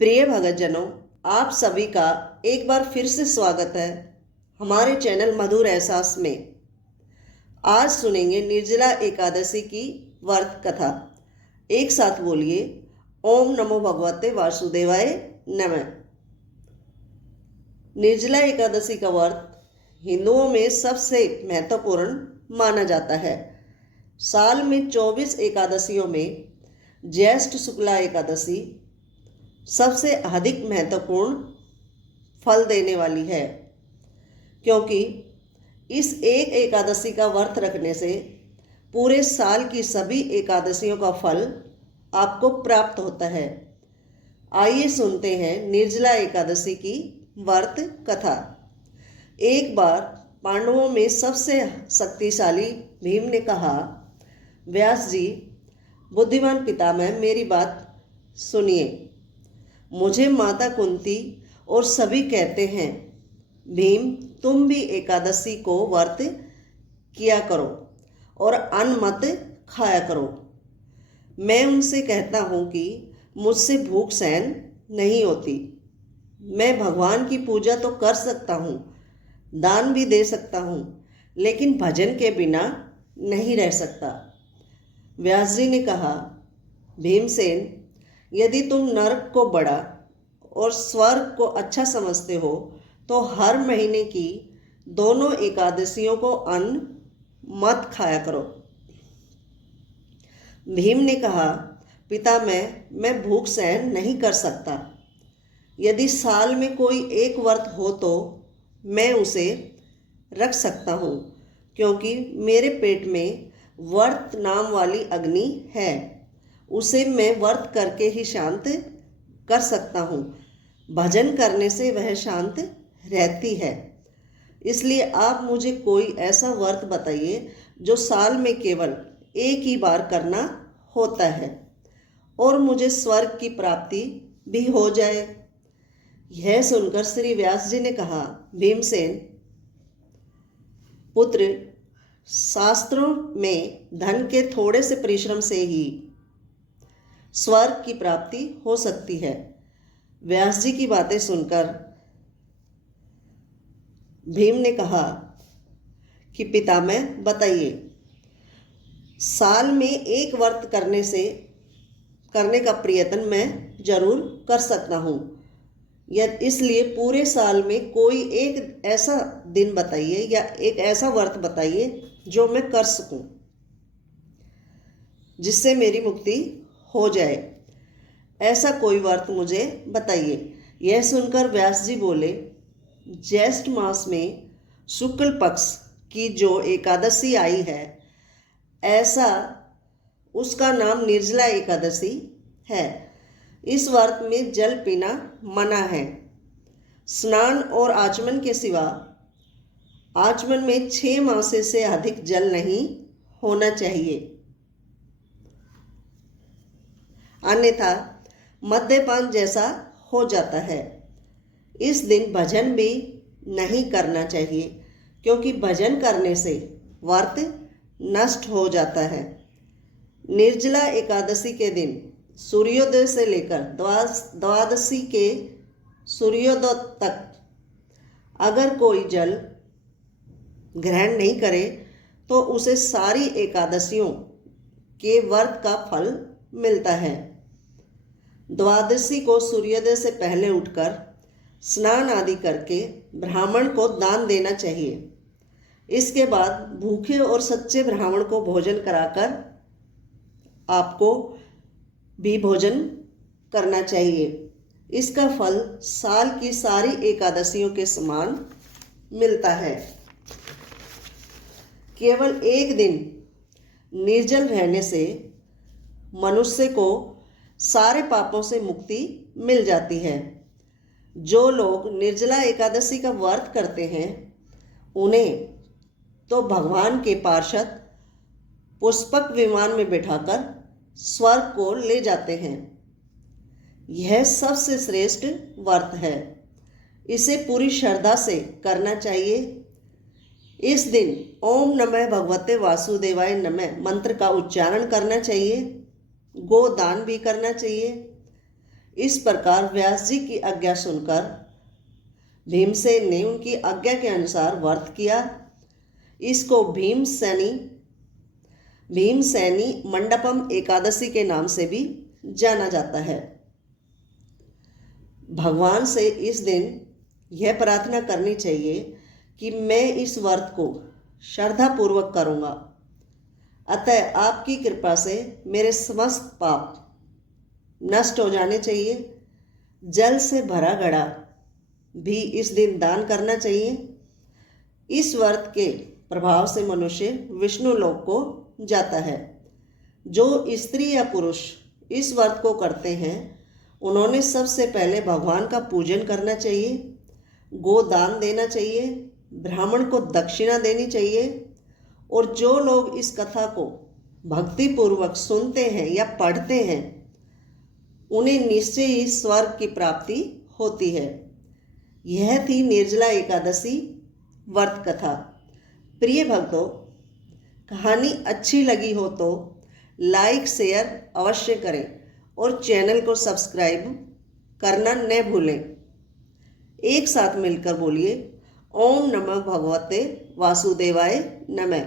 प्रिय भगतजनों, आप सभी का एक बार फिर से स्वागत है हमारे चैनल मधुर एहसास में। आज सुनेंगे निर्जला एकादशी की व्रत कथा। एक साथ बोलिए, ओम नमो भगवते वासुदेवाय नमः। निर्जला एकादशी का व्रत हिंदुओं में सबसे महत्वपूर्ण माना जाता है। साल में 24 एकादशियों में ज्येष्ठ शुक्ला एकादशी सबसे अधिक महत्वपूर्ण फल देने वाली है, क्योंकि इस एक एकादशी का व्रत रखने से पूरे साल की सभी एकादशियों का फल आपको प्राप्त होता है। आइए सुनते हैं निर्जला एकादशी की व्रत कथा। एक बार पांडवों में सबसे शक्तिशाली भीम ने कहा, व्यास जी, बुद्धिमान पितामह, मेरी बात सुनिए। मुझे माता कुंती और सभी कहते हैं, भीम, तुम भी एकादशी को व्रत किया करो और अन्न मत खाया करो। मैं उनसे कहता हूँ कि मुझसे भूख सहन नहीं होती। मैं भगवान की पूजा तो कर सकता हूँ, दान भी दे सकता हूँ, लेकिन भजन के बिना नहीं रह सकता। व्यास जी ने कहा, भीमसेन, यदि तुम नरक को बड़ा और स्वर्ग को अच्छा समझते हो तो हर महीने की दोनों एकादशियों को अन्न मत खाया करो। भीम ने कहा, पितामह, मैं भूख सहन नहीं कर सकता। यदि साल में कोई एक व्रत हो तो मैं उसे रख सकता हूँ, क्योंकि मेरे पेट में व्रत नाम वाली अग्नि है। उसे मैं व्रत करके ही शांत कर सकता हूँ। भजन करने से वह शांत रहती है। इसलिए आप मुझे कोई ऐसा व्रत बताइए जो साल में केवल एक ही बार करना होता है और मुझे स्वर्ग की प्राप्ति भी हो जाए। यह सुनकर श्री व्यास जी ने कहा, भीमसेन पुत्र, शास्त्रों में धन के थोड़े से परिश्रम से ही स्वर्ग की प्राप्ति हो सकती है। व्यास जी की बातें सुनकर भीम ने कहा कि पितामह, बताइए, साल में एक व्रत करने का प्रयत्न मैं जरूर कर सकता हूँ। इसलिए पूरे साल में कोई एक ऐसा दिन बताइए या एक ऐसा व्रत बताइए जो मैं कर सकूं, जिससे मेरी मुक्ति हो जाए। ऐसा कोई व्रत मुझे बताइए। यह सुनकर व्यास जी बोले, ज्येष्ठ मास में शुक्ल पक्ष की जो एकादशी आई है, ऐसा उसका नाम निर्जला एकादशी है। इस व्रत में जल पीना मना है। स्नान और आचमन के सिवा आचमन में 6 मासे से अधिक जल नहीं होना चाहिए, अन्यथा मद्यपान जैसा हो जाता है। इस दिन भजन भी नहीं करना चाहिए, क्योंकि भजन करने से व्रत नष्ट हो जाता है। निर्जला एकादशी के दिन सूर्योदय से लेकर द्वादशी के सूर्योदय तक अगर कोई जल ग्रहण नहीं करे तो उसे सारी एकादशियों के व्रत का फल मिलता है। द्वादशी को सूर्योदय से पहले उठकर स्नान आदि करके ब्राह्मण को दान देना चाहिए। इसके बाद भूखे और सच्चे ब्राह्मण को भोजन कराकर आपको भी भोजन करना चाहिए। इसका फल साल की सारी एकादशियों के समान मिलता है। केवल एक दिन निर्जल रहने से मनुष्य को सारे पापों से मुक्ति मिल जाती है। जो लोग निर्जला एकादशी का व्रत करते हैं, उन्हें तो भगवान के पार्षद पुष्पक विमान में बिठाकर स्वर्ग को ले जाते हैं। यह सबसे श्रेष्ठ व्रत है। इसे पूरी श्रद्धा से करना चाहिए। इस दिन ओम नमः भगवते वासुदेवाय नमः मंत्र का उच्चारण करना चाहिए। गोदान भी करना चाहिए। इस प्रकार व्यास जी की आज्ञा सुनकर भीमसेन ने उनकी आज्ञा के अनुसार व्रत किया। इसको भीमसेनी मंडपम एकादशी के नाम से भी जाना जाता है। भगवान से इस दिन यह प्रार्थना करनी चाहिए कि मैं इस व्रत को श्रद्धापूर्वक करूँगा, अतः आपकी कृपा से मेरे समस्त पाप नष्ट हो जाने चाहिए। जल से भरा घड़ा भी इस दिन दान करना चाहिए। इस व्रत के प्रभाव से मनुष्य विष्णु लोक को जाता है। जो स्त्री या पुरुष इस व्रत को करते हैं उन्होंने सबसे पहले भगवान का पूजन करना चाहिए, गोदान देना चाहिए, ब्राह्मण को दक्षिणा देनी चाहिए और जो लोग इस कथा को भक्तिपूर्वक सुनते हैं या पढ़ते हैं उन्हें निश्चय ही स्वर्ग की प्राप्ति होती है। यह थी निर्जला एकादशी व्रत कथा। प्रिय भक्तों, कहानी अच्छी लगी हो तो लाइक शेयर अवश्य करें और चैनल को सब्सक्राइब करना न भूलें। एक साथ मिलकर बोलिए, ओम नमः भगवते वासुदेवाय नमः।